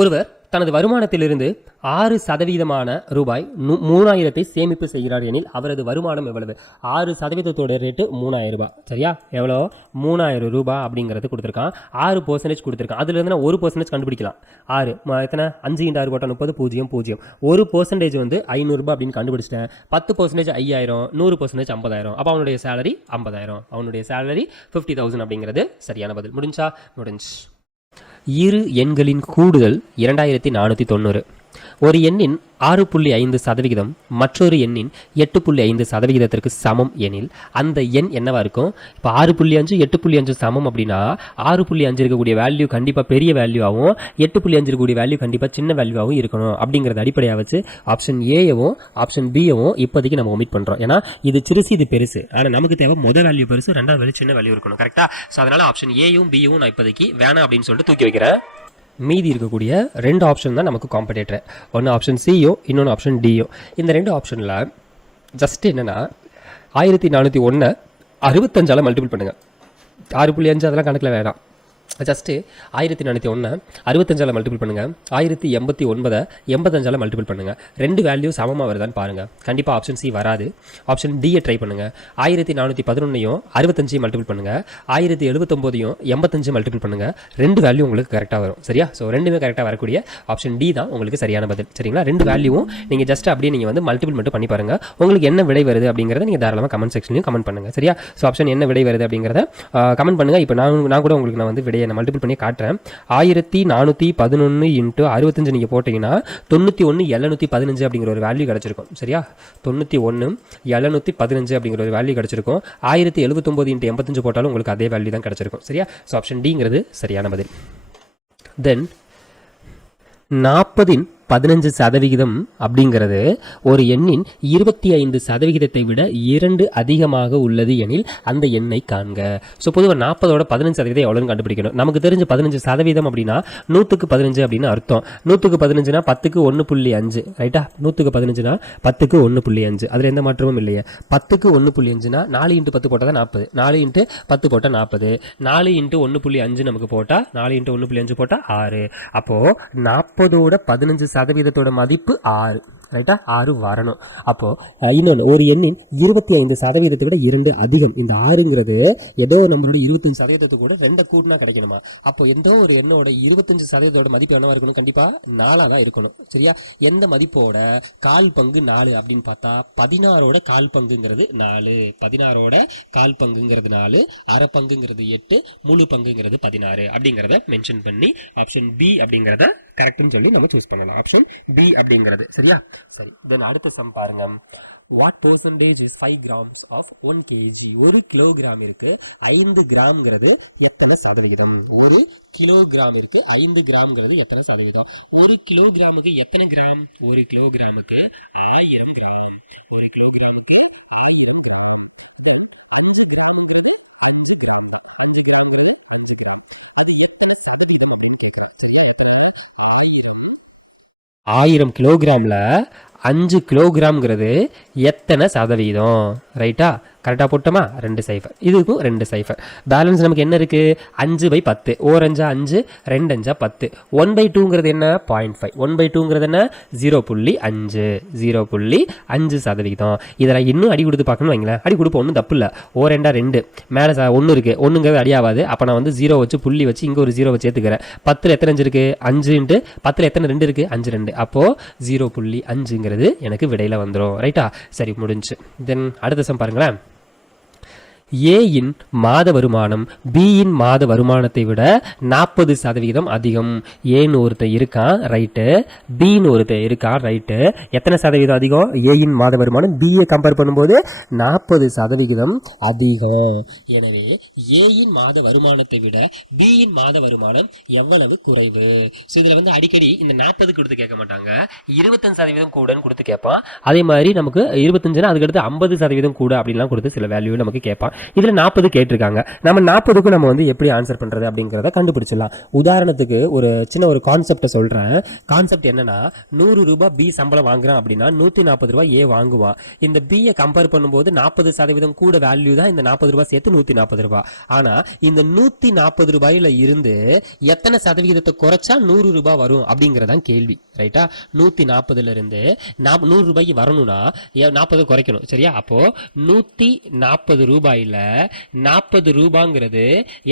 ஒருவர் தனது வருமானத்திலிருந்து 6% ரூபாய் 3,000 சேமிப்பு செய்கிறார் எனில் அவரது வருமானம் எவ்வளவு? 6% ரேட்டு 3,000 ரூபாய். சரியா? எவ்வளோ? 3,000 ரூபாய் அப்படிங்கிறது கொடுத்துருக்கான். 6% கொடுத்துருக்கான். அதுல இருந்து நான் 1% கண்டுபிடிக்கலாம். 6 எத்தனை? 5 × 6 போட்டால் 30, 0, 0. 1% வந்து 500 ரூபாய் அப்படின்னு கண்டுபிடிச்சிட்டேன். 10% 5,000, 100% 50,000. அப்போ அவனுடைய சேலரி 50,000. அவனுடைய சேலரி 50,000 அப்படிங்கிறது சரியான பதில். முடிஞ்சு. இரு எண்களின் கூடுதல் 2,490. ஒரு எண்ணின் 6.5% மற்றொரு எண்ணின் 8.5% சமம் எனில் அந்த எண் என்னவா இருக்கும்? இப்போ 6.5 8.5 சமம் அப்படின்னா 6.5 இருக்கக்கூடிய வேல்யூ கண்டிப்பாக பெரிய வேல்யூவாகவும் 8.5 இருக்கக்கூடிய வேல்யூ கண்டிப்பாக சின்ன வேல்யூவாகவும் இருக்கணும் அப்படிங்கிறத அடிப்படையாக வச்சு ஆப்ஷன் ஏயவும் ஆப்ஷன் பியவும் இப்போதைக்கு நம்ம ஒமிட் பண்ணுறோம். ஏன்னா இது சிறுசு, இது பெருசு. ஆனால் நமக்கு தேவை முதல் வேல்யூ பெருசு, ரெண்டாவது வேல்யூ சின்ன வேல்யூ இருக்கணும். கரெக்டாக? ஸோ அதனால் ஆப்ஷன் ஏயும் பியும் நான் இப்போதைக்கு வேணாம் அப்படின்னு சொல்லிட்டு தூக்கி வைக்கிறேன். மீதி இருக்கக்கூடிய 2 ஆப்ஷன் தான் நமக்கு காம்படேட்டர். ஒன்று ஆப்ஷன் சியோ, இன்னொன்று ஆப்ஷன் டியோ. இந்த 2 ஆப்ஷனில் ஜஸ்ட் என்னென்னா 1,401 65ஆல் மல்டிபிள் பண்ணுங்கள். 6.5 அதெல்லாம் கணக்கில் வேணாம். ஜஸ்ட்டு 1,401 65ஆல் மல்டிபிள் பண்ணுங்கள். 1,089 85ஆல் மல்டிபிள் பண்ணுங்கள். 2 வேல்யூ சமமாக வருதான்னு பாருங்கள். கண்டிப்பாக ஆப்ஷன் சி வராது. ஆப்ஷன் டியை ட்ரை பண்ணுங்கள். 1,411 65 மல்டிபிள் பண்ணுங்கள். 1,079 85 மல்டிபிள் பண்ணுங்கள். 2 வேல்யூ உங்களுக்கு கரெக்டாக வரும். சரியா? ஸோ ரெண்டுமே கரெக்டாக வரக்கூடிய ஆப்ஷன் டி தான் உங்களுக்கு சரியான பதில். சரிங்களா? 2 வேல்யூவும் நீங்கள் ஜஸ்ட் அப்படியே நீங்கள் வந்து மல்டிபிள் மட்டும் பண்ணி பாருங்கள். உங்களுக்கு என்ன விடை வருது அப்படிங்கிறத நீங்கள் தாராளமாக கமெண்ட் செக்ஷன்லையும் கமெண்ட் பண்ணுங்கள். சரியா? ஸோ ஆப்ஷன் என்ன விடை வருது அப்படிங்கிறத கமெண்ட் பண்ணுங்கள். இப்போ நான் கூட உங்களுக்கு நான் வந்து விடை நான் மல்டிபிள் பண்ணி காட்டுறேன். 1411 இன்ட்டு 65 நீங்கள் போட்டிங்கன்னா 91,715 அப்படிங்கிற ஒரு வேல்யூ கிடச்சிருக்கும். சரியா, 91,715 அப்படிங்கிற ஒரு வேல்யூ கிடச்சிருக்கும். 1079 இன்ட்டு 85 போட்டாலும் உங்களுக்கு அதே வேல்யூ தான் கிடச்சிருக்கும். சரியா, ஸோ ஆப்ஷன் டிங்கிறது சரியான பதில். தென் 40% அப்படிங்கிறது ஒரு எண்ணின் 25% விட 2 அதிகமாக உள்ளது எனில் அந்த எண்ணை காண்க. ஸோ பொதுவாக 40ஓட 15% எவ்வளோன்னு கண்டுபிடிக்கணும். நமக்கு தெரிஞ்ச 15% அப்படின்னா 100க்கு 15 அப்படின்னு அர்த்தம். 100க்கு 15னா 10க்கு 1.5 ரைட்டா. 100க்கு 15னா 10க்கு 1.5, அதில் எந்த மாற்றமும் இல்லையே. 10க்கு 1.5னா 4 × 10 போட்டால் தான் 40, 4 × 10 போட்டால் 40, 4 × 1.5 நமக்கு போட்டால் 4 × 1.5 போட்டால் 6. அப்போது 40ஓட 15% மதிப்பு 6 ரைட்டா, 6 வரணும். அப்போது இன்னொன்று, ஒரு எண்ணின் 25% விட 2 அதிகம். இந்த 6ங்கிறது ஏதோ நம்மளோட 25% கூட 2 கூட்டினா கிடைக்கணுமா. அப்போ எந்த ஒரு எண்ணோட 25% மதிப்பு என்னவா இருக்கணும், கண்டிப்பாக 4 தான் இருக்கணும். சரியா, எந்த மதிப்போட கால் பங்கு 4 அப்படின்னு பார்த்தா 16ஓட கால் பங்குங்கிறது 4, 16ஓட கால் பங்குங்கிறது 4, அரை பங்குங்கிறது 8, முழு பங்குங்கிறது 16 அப்படிங்கிறத மென்ஷன் பண்ணி ஆப்ஷன் பி அப்படிங்கிறத கரெக்ட்னு சொல்லி நம்ம சூஸ் பண்ணலாம். ஆப்ஷன் பி அப்படிங்கிறது சரியா. சரி, தென் அடுத்த சம் பாருங்க. What percentage is 5 grams of 1 kg? 1 kilogram இருக்கு, 5 கிராம்ங்கிறது எத்தனை சதவிகிதம்? 1 கிலோகிராம் இருக்கு, 5 கிராம்ங்கிறது எத்தனை சதவீதம்? 1 கிலோகிராமுக்கு எத்தனை கிராம்? 1 கிலோகிராமுக்கு 1000 கிலோகிராமில் 5 கிலோகிராம்ங்கிறது எத்தனை சதவீதம்? ரைட்டா, கரெக்டாக போட்டோமா? 2 சைஃபர், இதுக்கும் 2 சைஃபர். பேலன்ஸ் நமக்கு என்ன இருக்குது? 5/10, 1 5, 2 5 10. 1/2ங்கிறது என்ன? 0.5. 1/2ங்கிறது என்ன? 0.5, 0.5%. இதெல்லாம் இன்னும் அடி கொடுத்து பார்க்கணும் வைங்களேன். அடி கொடுப்போம், ஒன்றும் தப்பு இல்லை. 1 2 மேலே 1 இருக்குது, 1ங்கிறது அடியாகாது. அப்போ நான் வந்து 0 வச்சு புள்ளி வச்சு இங்கே ஒரு 0 வச்சு ஏற்றுக்கிறேன். 10ல் எத்தனை 5 இருக்குது? 5 × 10ல் எத்தனை 2 இருக்குது? 5 2. அப்போது 0.5ங்கிறது எனக்கு விடையில் வந்துடும். ரைட்டா, சரி முடிஞ்சு. தென் அடுத்த சம் பாருங்களேன். ஏயின் மாத வருமானம் பியின் மாத வருமானத்தை விட 40% அதிகம். ஏன்னு ஒருத்தர் இருக்கான் ரைட்டு, பின்னு ஒருத்தர் இருக்கான் ரைட்டு. எத்தனை சதவீதம் அதிகம்? ஏயின் மாத வருமானம் பியை கம்பேர் பண்ணும்போது 40% அதிகம். எனவே ஏயின் மாத வருமானத்தை விட பியின் மாத வருமானம் எவ்வளவு குறைவு? ஸோ இதில் வந்து அடிக்கடி இந்த 40 கொடுத்து கேட்க மாட்டாங்க, 25% கூடன்னு கொடுத்து கேட்பான். அதே மாதிரி நமக்கு 25னா அதுக்கடுத்து 50% கூட அப்படின்லாம் கொடுத்து சில வேல்யூ நமக்கு கேட்பான். இதில் 40 கேட்டிருக்காங்க. நம்ம 40க்கு நம்ம வந்து எப்படி ஆன்சர் பண்ணுறது அப்படிங்கிறத கண்டுபிடிச்சிடலாம். உதாரணத்துக்கு ஒரு சின்ன ஒரு கான்செப்டை சொல்கிறேன். கான்செப்ட் என்னன்னா, 100 ரூபாய் பி சம்பளம் வாங்குறான் அப்படின்னா 140 ரூபாய் ஏ வாங்குவான். இந்த பியை கம்பேர் பண்ணும்போது 40% கூட வேல்யூ தான் இந்த 40 ரூபாய் சேர்த்து 140 ரூபாய். ஆனால் இந்த 140 ரூபாயில இருந்து எத்தனை சதவீதத்தை குறைச்சா 100 ரூபாய் வரும் அப்படிங்கிறதான் கேள்வி. ரைட்டா, 140ல இருந்து 100 ரூபாய்க்கு வரணும்னா 40 குறைக்கணும். சரியா, அப்போ 140 ரூபாயில 40 ரூபாங்கிறது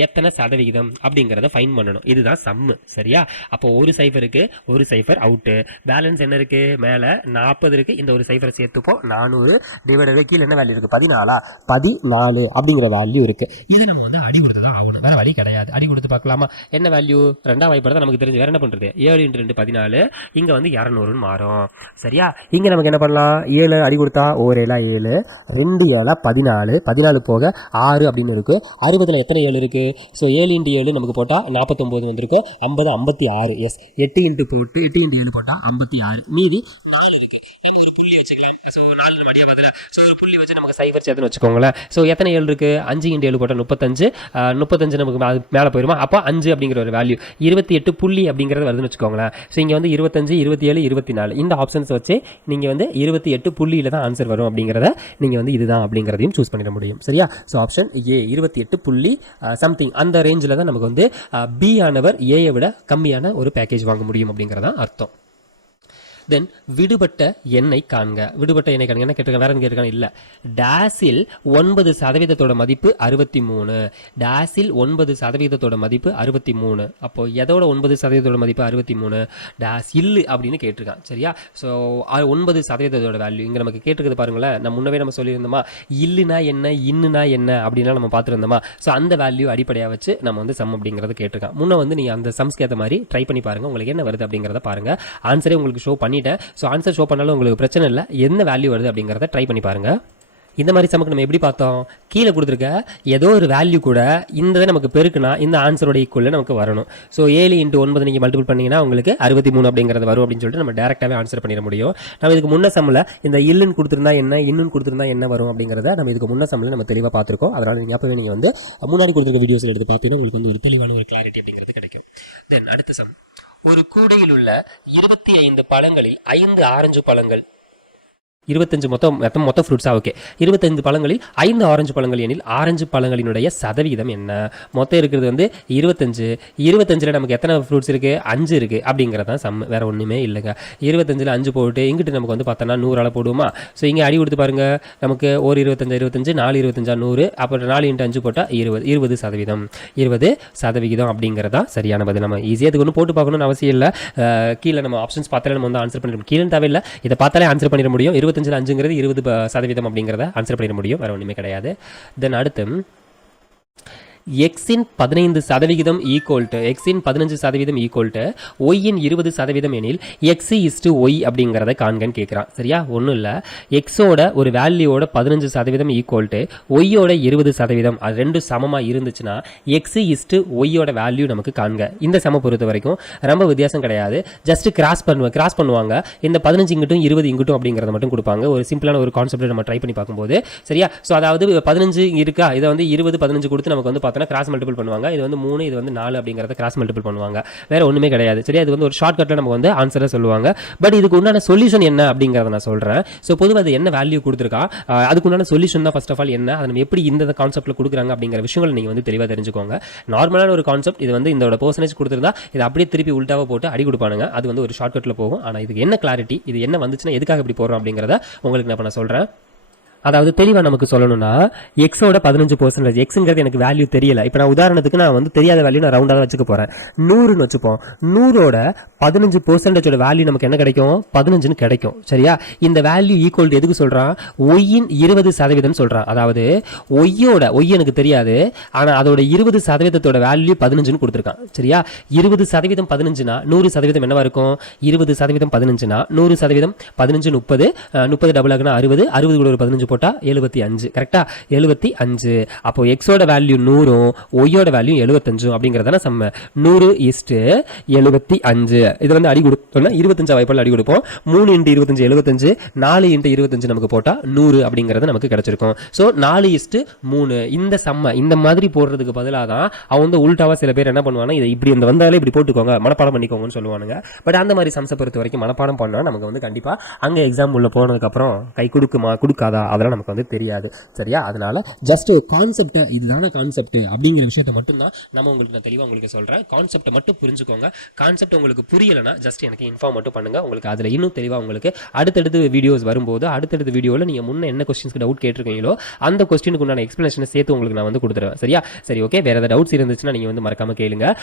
எத்தனை சதவிகிதம் அப்படிங்கிறத ஃபைன் பண்ணணும். இதுதான் சம்மு. சரியா, அப்போ ஒரு சைஃபருக்கு ஒரு சைஃபர் அவுட்டு. பேலன்ஸ் என்ன இருக்கு? மேலே 40 இருக்கு, இந்த ஒரு சைஃபரை சேர்த்துப்போம். 400 டிவைடட் கீழே என்ன வேல்யூ இருக்கு? 14 அப்படிங்கிற வேல்யூ இருக்கு. இது நம்ம வந்து அடி கொடுத்து தான் ஆகணும், வேற வழி கிடையாது. அடி கொடுத்து பார்க்கலாமா? என்ன வேல்யூ? 2ஆம் வாய்ப்பாடு நமக்கு தெரிஞ்சு, வேற என்ன பண்றது? 7 × 2 14, இங்க வந்து 200 மாறும். சரியா, இங்க நமக்கு என்ன பண்ணலாம்? 7 அடி கொடுத்தா 1 7 7, 2 7 14, 14 போக 6 அப்படின்னு இருக்கு. 60ல் எத்தனை 7 இருக்கு? ஸோ 7 × 7 நமக்கு போட்டால் 49 வந்திருக்கும். 50 56. எஸ், 8 × 7 போட்டால் 56. மீதி 4 இருக்கு. நம்ம ஒரு புள்ளி வச்சுக்கலாம். ஸோ 4 நம்ம அடியா பதில். ஸோ ஒரு புள்ளி வச்சு நமக்கு சைஃபர் சேர்த்துன்னு வச்சுக்கோங்களேன். ஸோ எத்தனை 7 இருக்கு? 5 × 7 போட்டால் 35. 35 நமக்கு அது மேலே போயிருமா? அப்போ 5 அப்படிங்கிற ஒரு வேல்யூ 28 புள்ளி அப்படிங்கிறது வருதுன்னு வச்சுக்கோங்களேன். ஸோ இங்கே வந்து 25, 27, 24 இந்த ஆப்ஷன்ஸ் வச்சு நீங்கள் வந்து 28 புள்ளியில் தான் ஆன்சர் வரும் அப்படிங்கிறத நீங்கள் வந்து இதுதான் அப்படிங்கிறதையும் சூஸ் பண்ணிட முடியும். சரியா, ஸோ ஆப்ஷன் ஏ 28 புள்ளி சம்திங் அந்த ரேஞ்சில் தான் நமக்கு வந்து பி ஆனவர் ஏயை விட கம்மியான ஒரு பேக்கேஜ் வாங்க முடியும் அப்படிங்கிறதான் அர்த்தம். தென் விடுபட்ட எண்ணை காண்க. விடுபட்ட எண்ணை காண்க என்ன கேட்டிருக்காங்க, வேற கேட்டிருக்காங்க இல்லை. டேஸில் 9% மதிப்பு 63. டேஸில் 9% மதிப்பு 63. அப்போ எதோட 9% மதிப்பு 63? டேஸ் இல்லு அப்படின்னு கேட்டிருக்கான். சரியா? ஸோ 9% வேல்யூ இங்கே நமக்கு கேட்டிருக்குது பாருங்களேன். நம்ம முன்னவே நம்ம சொல்லியிருந்தோமா, இல்லுனா என்ன இன்னுனா என்ன அப்படின்னா நம்ம பார்த்துருந்தோமா. ஸோ அந்த வேல்யூ அடிப்படையாக வச்சு நம்ம வந்து சம் அப்படிங்கிறது கேட்டிருக்கான். முன்ன வந்து நீங்கள் அந்த சம்ஸ்க்கு ஏற்ற மாதிரி ட்ரை பண்ணி பாருங்க, உங்களுக்கு என்ன வருது அப்படிங்கிறத பாருங்க. ஆன்சரே உங்களுக்கு ஷோ பண்ணிட்டேன். ஸோ ஆன்சர் ஷோ பண்ணாலும் உங்களுக்கு பிரச்சனை இல்லை, என்ன வேல்யூ வருது அப்படிங்கிறத ட்ரை பண்ணி பாருங்க. இந்த மாதிரி சமக்கு நம்ம எப்படி பார்த்தோம், கீழே கொடுத்துருக்க ஏதோ ஒரு வேல்யூ கூட இந்த நமக்கு பெருக்குனா இந்த ஆன்சரோட ஈக்குவலில் நமக்கு வரணும். ஸோ 7 × 9 நீங்கள் மல்டிபிள் பண்ணிங்கன்னா உங்களுக்கு 63 அப்படிங்கிறது வரும் அப்படின்னு சொல்லிட்டு நம்ம டேரெக்டாகவே ஆன்சர் பண்ணிட முடியும். நம்ம இதுக்கு முன்ன சம்மில் இந்த இல்லுன்னு கொடுத்துருந்தா என்ன இன்னும் கொடுத்துருந்தா என்ன வரும் அப்படிங்கிறத நம்ம இதுக்கு முன்ன சம்மில் நம்ம தெளிவாக பார்த்துருக்கோம். அதனால் நீங்கள் அப்போவே நீங்கள் வந்து முன்னாடி கொடுத்துருக்க வீடியோஸில் எடுத்து பார்த்தீங்கன்னா உங்களுக்கு வந்து ஒரு தெளிவான ஒரு கிளாரிட்டி அப்படிங்கிறது கிடைக்கும். தென் அடுத்த சம், ஒரு கூடையில் உள்ள 25 பழங்களில் 5 ஆரஞ்சு பழங்கள், 25 மொத்தம் ஃப்ரூட்ஸா? ஓகே. 25 பழங்களில் 5 ஆரஞ்சு பழங்கள் எனில் ஆரஞ்சு பழங்களினுடைய சதவீதம் என்ன? மொத்தம் இருக்கிறது வந்து 25. 25ல் நமக்கு எத்தனை ஃப்ரூட்ஸ் இருக்குது? 5 இருக்குது அப்படிங்கிறதான் சம், வேறு ஒன்றுமே இல்லைங்க. 25ல் 5 போட்டு இங்கிட்டு நமக்கு வந்து பார்த்தோன்னா 100 போடுவோமா? ஸோ இங்கே அடி கொடுத்து பாருங்கள், நமக்கு ஒரு 25 4 25 100, அப்புறம் 4 × 5 போட்டால் 20%. 20% அப்படிங்கிறதா சரியான பதில். நம்ம ஈஸியாக இதுக்கு ஒன்று போட்டு பார்க்கணும்னு அவசியம் இல்லை. கீழே நம்ம ஆப்ஷன்ஸ் பார்த்தாலே நம்ம வந்து ஆன்சர் பண்ணிட, கீழே தேவையில்லை, இதை பார்த்தாலே ஆன்சர் பண்ணிட முடியும். 25ல் 5ங்கிறது 20% அப்படிங்கிறத ஆன்சர் பண்ணிட முடியும், வேற ஒன்றுமே கிடையாது. தென் அடுத்து எக்ஸின் 15% ஈக்குவல் டு எக்ஸின் 15% ஈக்குவல் டு ஒய்யின் 20% எனில் எக்ஸ் இஸ்டு ஒய் அப்படிங்கிறத காண்கன்னு கேட்குறான். சரியா? ஒன்றும் இல்லை, எக்ஸோட ஒரு வேல்யூவோட 15% ஈக்குவல் டு ஒய்யோட 20%, அது ரெண்டும் சமமாக இருந்துச்சுன்னா எக்ஸ் இஸ்டு ஒய்யோட வேல்யூ நமக்கு காண்க. இந்த சம பொறுத்த வரைக்கும் ரொம்ப வித்தியாசம் கிடையாது. ஜஸ்ட் கிராஸ் பண்ணுவாங்க. இந்த 15 இங்கிட்டும் 20 இங்கிட்டும் அப்படிங்கிறத மட்டும் கொடுப்பாங்க. ஒரு சிம்பிளான ஒரு கான்செப்ட் நம்ம ட்ரை பண்ணி பார்க்கும்போது. சரியா? ஸோ அதாவது 15 இருக்கா, இதை வந்து 20 15 கொடுத்து நமக்கு வந்து கிராஸ் மல்டிபிள் பண்ணுவாங்க. இது வந்து 3, இது வந்து 4 அப்படிங்கறத கிராஸ் மல்டிபிள் பண்ணுவாங்க. வேற ஒண்ணுமே கிடையாது. சரியா? இது வந்து ஒரு ஷார்ட்கட்ல நமக்கு வந்து ஆன்சரை சொல்லுவாங்க. பட் இதுக்கு உண்டான சொல்யூஷன் என்ன அப்படிங்கறத நான் சொல்றேன். சோ பொதுவா அது என்ன வேல்யூ கொடுத்திருக்கா, அதுக்கு உண்டான சொல்யூஷன் தான் ஃபர்ஸ்ட் ஆஃப் ஆல் என்ன, அதை நம்ம எப்படி இந்த கான்செப்ட்ல கொடுக்குறாங்க அப்படிங்கிற விஷயங்களை நீங்க வந்து தெளிவா தெரிஞ்சுக்கோங்க. நார்மலான ஒரு கான்செப்ட், இது வந்து இதோட பெர்சன்டேஜ் கொடுத்திருந்தா இதை அப்படியே திருப்பி உல்டாவா போட்டு அடி கொடுப்பானுங்க. அது வந்து ஒரு ஷார்ட்கட்ல போகும். ஆனா இதுக்கு என்ன கிளாரிட்டி, இது என்ன வந்துச்சுன்னா எதுக்காக இப்படி போறோம் அப்படிங்கறத உங்களுக்கு நான் சொல்றேன். அதாவது தெளிவாக நமக்கு சொல்லணும்னா எக்ஸோட 15%, எக்ஸுங்கிறது எனக்கு வேல்யூ தெரியல. இப்போ நான் உதாரணத்துக்கு நான் வந்து தெரியாத வேல்யூ நான் ரவுண்டாக தான் வச்சுக்க போகிறேன். 100ன்னு வச்சுப்போம். 100ஓட 15% வேல்யூ நமக்கு என்ன கிடைக்கும்? 15ன்னு கிடைக்கும். சரியா? இந்த வேல்யூ ஈக்குவல் டு எதுக்கு சொல்கிறான்? ஒய்யின் 20% சொல்கிறான். அதாவது ஒய் எனக்கு தெரியாது, ஆனால் அதோட 20% வேல்யூ 15ன்னு கொடுத்துருக்கான். சரியா? 20% 15னா 100% என்னவா இருக்கும்? 20% 15னா 100% 15 30, 30 டபுள் ஆகுனா 60, 60 கூட ஒரு 15 போட்டா 75. கரெக்டா? 75. அப்போ எக்ஸோட வேல்யூ 100ம் ஒய்யோட வேல்யூ 75 அப்படிங்கறதான சம்ம. 100:75. இது வந்து அடி கொடுத்தோம்னா 25 வாய்ப்புல அடி கொடுப்போம். 3 × 25 75, 4 × 25 நமக்கு போட்டா 100 அப்படிங்கறது நமக்கு கிடைச்சிருக்கும். சோ 4:3. இந்த சம்ம இந்த மாதிரி போடுறதுக்கு பதிலாக தான் அவன் வந்து உல்டாவா சில பேர் என்ன பண்ணுவாங்க, இதை இப்படி இந்த வந்தாலே இப்படி போட்டுக்கோங்க, மனப்பாடம் பண்ணிக்கோங்கன்னு சொல்லுவானுங்க. பட் அந்த மாதிரி சம்ஸை பொறுத்த வரைக்கும் மனப்பாடம் பண்ணா நமக்கு வந்து கண்டிப்பா அங்க எக்ஸாம் உள்ள போனதுக்கு அப்புறம் கை கொடுக்குமா கொடுக்காதா அதெல்லாம் நமக்கு வந்து தெரியாது. சரியா? அதனால ஜஸ்ட் கான்செப்ட், இதுதான கான்செப்ட் அப்படிங்கிற விஷயத்தை மட்டும் தான் நம்ம உங்களுக்கு நான் தெளிவாக உங்களுக்கு சொல்றேன். கான்செப்டை மட்டும் புரிஞ்சுக்கோங்க. கான்செப்ட் உங்களுக்கு புரியலைன்னா ஜஸ்ட் எனக்கு இன்ஃபார்ம் மட்டும் பண்ணுங்க. உங்களுக்கு அதில் இன்னும் தெளிவாக உங்களுக்கு அடுத்தடுத்து வீடியோஸ் வரும்போது அடுத்தடுத்த வீடியோவில் நீங்கள் முன்ன என்ன கொஸ்டின்ஸ்க்கு டவுட் கேட்டிருக்கீங்களோ அந்த கொஸ்டினுக்கு உண்டான எக்ஸ்பிளேஷனை சேர்த்து உங்களுக்கு நான் வந்து கொடுத்துருவேன். சரியா? சரி, ஓகே. வேற ஏதாவது டவுட்ஸ் இருந்துச்சுன்னா நீங்கள் வந்து மறக்காம கேளுங்க.